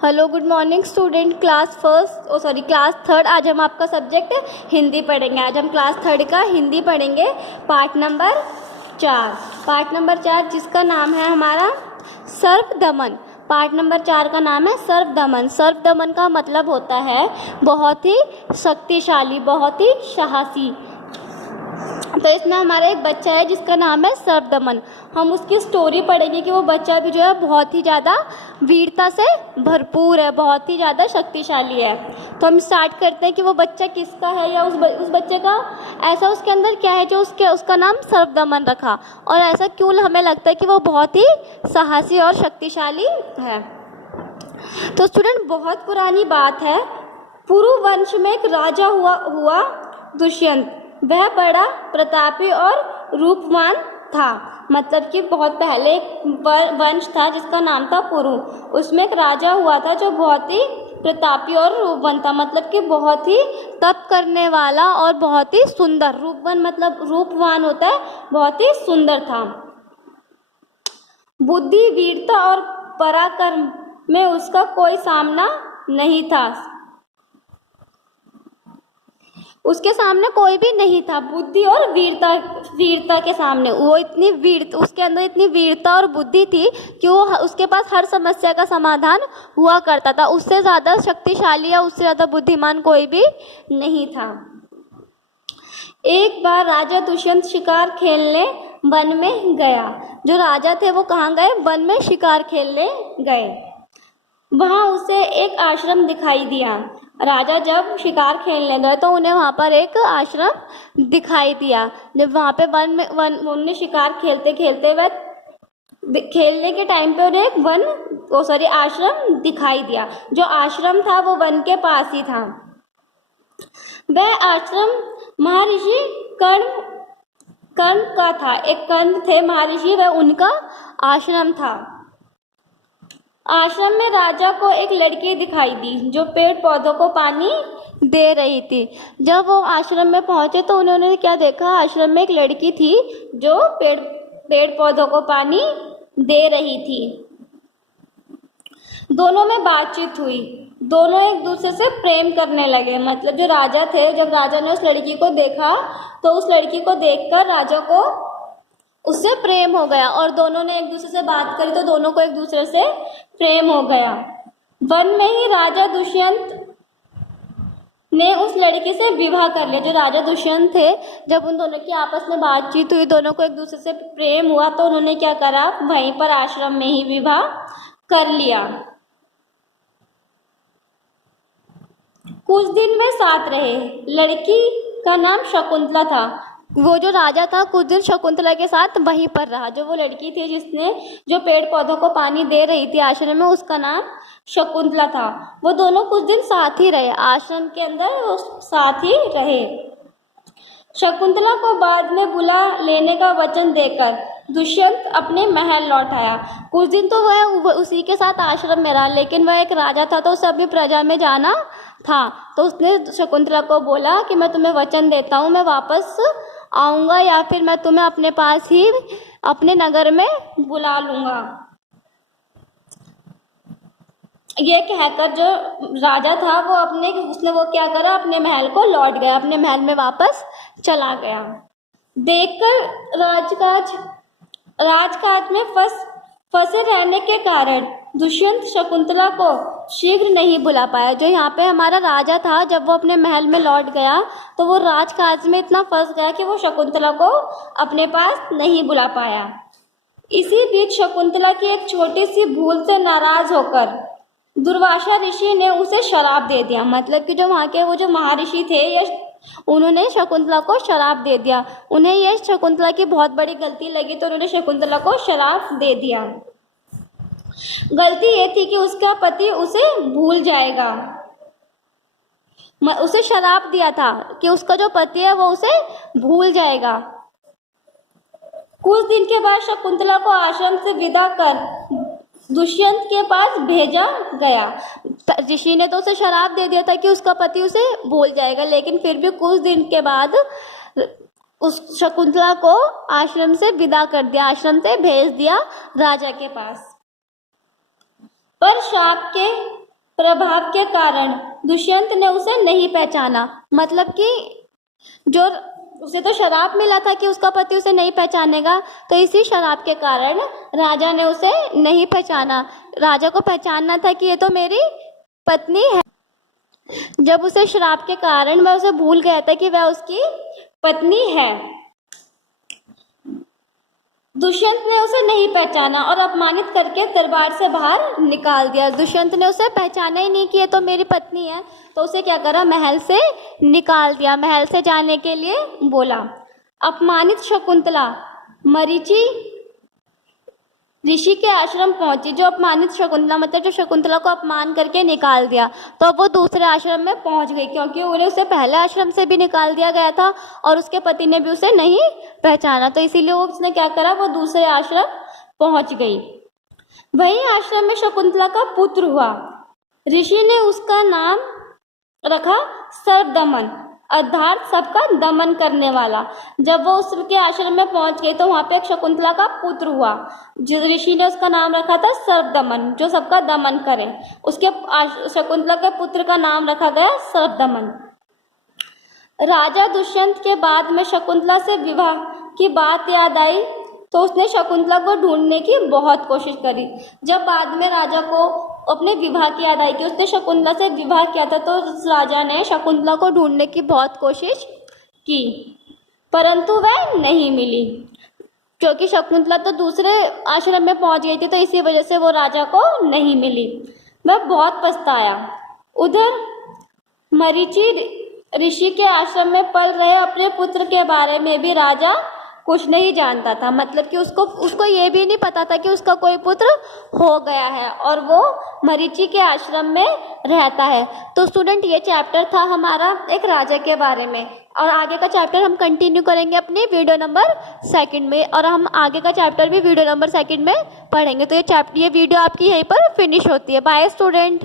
Hello good morning student, class third. आज हम आपका सब्जेक्ट हिंदी पढ़ेंगे। आज हम क्लास थर्ड का हिंदी पढ़ेंगे, पार्ट नंबर 4 जिसका नाम है हमारा सर्वदमन। पार्ट नंबर 4 का नाम है सर्वदमन। सर्वदमन का मतलब होता है बहुत ही शक्तिशाली, बहुत ही साहसी। तो इसमें हमारा एक बच्चा है जिसका नाम है सर्वदमन। हम उसकी स्टोरी पढ़ेंगे कि वो बच्चा भी जो है बहुत ही ज़्यादा वीरता से भरपूर है, बहुत ही ज़्यादा शक्तिशाली है। तो हम स्टार्ट करते हैं कि वो बच्चा किसका है, या उस बच्चे का ऐसा उसके अंदर क्या है जो उसका नाम सर्वदमन रखा, और ऐसा क्यों हमें लगता है कि वो बहुत ही साहसी और शक्तिशाली है। तो स्टूडेंट, बहुत पुरानी बात है। पुरु वंश में एक राजा हुआ दुष्यंत। वह बड़ा प्रतापी और रूपवान था। मतलब कि बहुत पहले एक वंश था जिसका नाम था पुरु। उसमें एक राजा हुआ था जो बहुत ही प्रतापी और रूपवान था। मतलब कि बहुत ही तप करने वाला और बहुत ही सुंदर। रूपवान मतलब रूपवान होता है, बहुत ही सुंदर था। बुद्धि, वीरता और पराक्रम में उसका कोई सामना नहीं था। उसके सामने कोई भी नहीं था। बुद्धि और वीरता के सामने वो उसके अंदर इतनी वीरता और बुद्धि थी कि वो उसके पास हर समस्या का समाधान हुआ करता था। उससे ज़्यादा शक्तिशाली या उससे ज़्यादा बुद्धिमान कोई भी नहीं था। एक बार राजा दुष्यंत शिकार खेलने वन में गया। जो राजा थे वो कहाँ गए? वन में शिकार खेलने गए। वहाँ उसे एक आश्रम दिखाई दिया। राजा जब शिकार खेलने गए तो उन्हें वहाँ पर एक आश्रम दिखाई दिया। जब वहाँ पे उन्हें शिकार खेलते खेलते वह खेलने के टाइम पे उन्हें एक आश्रम दिखाई दिया। जो आश्रम था वो वन के पास ही था। वह आश्रम महर्षि कर्ण का था। एक कर्ण थे महर्षि, वह उनका आश्रम था। आश्रम में राजा को एक लड़की दिखाई दी जो पेड़ पौधों को पानी दे रही थी। जब वो आश्रम में पहुंचे तो उन्होंने क्या देखा? आश्रम में एक लड़की थी जो पेड़ पौधों को पानी दे रही थी। दोनों में बातचीत हुई। दोनों एक दूसरे से प्रेम करने लगे। मतलब जो राजा थे, जब राजा ने उस लड़की को देखा तो उस लड़की को देखकर राजा को उससे प्रेम हो गया, और दोनों ने एक दूसरे से बात करी तो दोनों को एक दूसरे से प्रेम हो गया। वन में ही राजा दुष्यंत ने उस लड़की से विवाह कर लिया। जो राजा दुष्यंत थे, जब उन दोनों की आपस में बातचीत हुई, दोनों को एक दूसरे से प्रेम हुआ, तो उन्होंने क्या करा? वहीं पर आश्रम में ही विवाह कर लिया। कुछ दिन वे साथ रहे। लड़की का नाम शकुंतला था। वो जो राजा था कुछ दिन शकुंतला के साथ वहीं पर रहा। जो वो लड़की थी जो पेड़ पौधों को पानी दे रही थी आश्रम में, उसका नाम शकुंतला था। वो दोनों कुछ दिन साथ ही रहे, आश्रम के अंदर वो साथ ही रहे। शकुंतला को बाद में बुला लेने का वचन देकर दुष्यंत अपने महल लौट आया। कुछ दिन तो वह उसी के साथ आश्रम में रहा, लेकिन वह एक राजा था तो उसे अपनी प्रजा में जाना था। तो उसने शकुंतला को बोला कि मैं तुम्हें वचन देता हूँ, मैं वापस आऊँगा या फिर मैं तुम्हें अपने पास ही अपने नगर में बुला लूँगा। ये कहकर जो राजा था वो क्या करा? अपने महल को लौट गया, अपने महल में वापस चला गया। देखकर राजकाज में फंसे रहने के कारण दुष्यंत शकुंतला को शीघ्र नहीं बुला पाया। जो यहाँ पे हमारा राजा था, जब वो अपने महल में लौट गया तो वो राजकाज में इतना फंस गया कि वो शकुंतला को अपने पास नहीं बुला पाया। इसी बीच शकुंतला की एक छोटी सी भूल से नाराज होकर दुर्वासा ऋषि ने उसे शराप दे दिया। मतलब कि जो वहाँ के वो जो महर्षि थे, उन्होंने शकुंतला को शराप दे दिया। उन्हें यह शकुंतला की बहुत बड़ी गलती लगी तो उन्होंने शकुंतला को शराप दे दिया। गलती ये थी कि उसका पति उसे भूल जाएगा। उसे शराप दिया था कि उसका जो पति है वो उसे भूल जाएगा। कुछ दिन के बाद शकुंतला को आश्रम से विदा कर दुष्यंत के पास भेजा गया। ऋषि ने तो उसे शराप दे दिया था कि उसका पति उसे भूल जाएगा, लेकिन फिर भी कुछ दिन के बाद उस शकुंतला को आश्रम से विदा कर दिया, आश्रम से भेज दिया राजा के पास। पर शाप के प्रभाव के कारण दुष्यंत ने उसे नहीं पहचाना। मतलब कि जो उसे तो शराप मिला था कि उसका पति उसे नहीं पहचानेगा, तो इसी शराप के कारण राजा ने उसे नहीं पहचाना। राजा को पहचानना था कि ये तो मेरी पत्नी है। जब उसे श्राप के कारण वह उसे भूल गया था कि वह उसकी पत्नी है। दुष्यंत ने उसे नहीं पहचाना और अपमानित करके दरबार से बाहर निकाल दिया। दुष्यंत ने उसे पहचाना ही नहीं कि ये तो मेरी पत्नी है, तो उसे क्या करा, महल से निकाल दिया। महल से जाने के लिए बोला। अपमानित शकुंतला मरीचि ऋषि के आश्रम पहुंची। जो अपमानित शकुंतला मतलब जो शकुंतला को अपमान करके निकाल दिया, तो वो दूसरे आश्रम में पहुंच गई, क्योंकि उन्हें उसे पहले आश्रम से भी निकाल दिया गया था और उसके पति ने भी उसे नहीं पहचाना, तो इसीलिए उसने क्या करा, वो दूसरे आश्रम पहुंच गई। वही आश्रम में शकुंतला का पुत्र हुआ। ऋषि ने उसका नाम रखा सर्वदमन, अर्थात सबका दमन करने वाला। जब वो उसके आश्रम में पहुंच गई तो वहां पे एक शकुंतला का पुत्र हुआ, जो ऋषि ने उसका नाम रखा था सर्वदमन, जो सबका दमन करे। उसके शकुंतला के पुत्र का नाम रखा गया सर्वदमन। राजा दुष्यंत के बाद में शकुंतला से विवाह की बात याद आई तो उसने शकुंतला को ढूंढने की बहुत कोशिश करी। जब बाद में राजा को अपने विवाह की याद आई कि उसने शकुंतला से विवाह किया था, तो उस राजा ने शकुंतला को ढूंढने की बहुत कोशिश की, परंतु वह नहीं मिली, क्योंकि शकुंतला तो दूसरे आश्रम में पहुंच गई थी, तो इसी वजह से वो राजा को नहीं मिली। वह बहुत पछताया। उधर मरीचि ऋषि के आश्रम में पल रहे अपने पुत्र के बारे में भी राजा कुछ नहीं जानता था। मतलब कि उसको ये भी नहीं पता था कि उसका कोई पुत्र हो गया है और वो मरीचि के आश्रम में रहता है। तो स्टूडेंट, ये चैप्टर था हमारा एक राजा के बारे में, और आगे का चैप्टर हम कंटिन्यू करेंगे अपनी वीडियो नंबर 2 में, और हम आगे का चैप्टर भी वीडियो नंबर 2 में पढ़ेंगे। तो ये वीडियो आपकी यहीं पर फिनिश होती है। Bye student.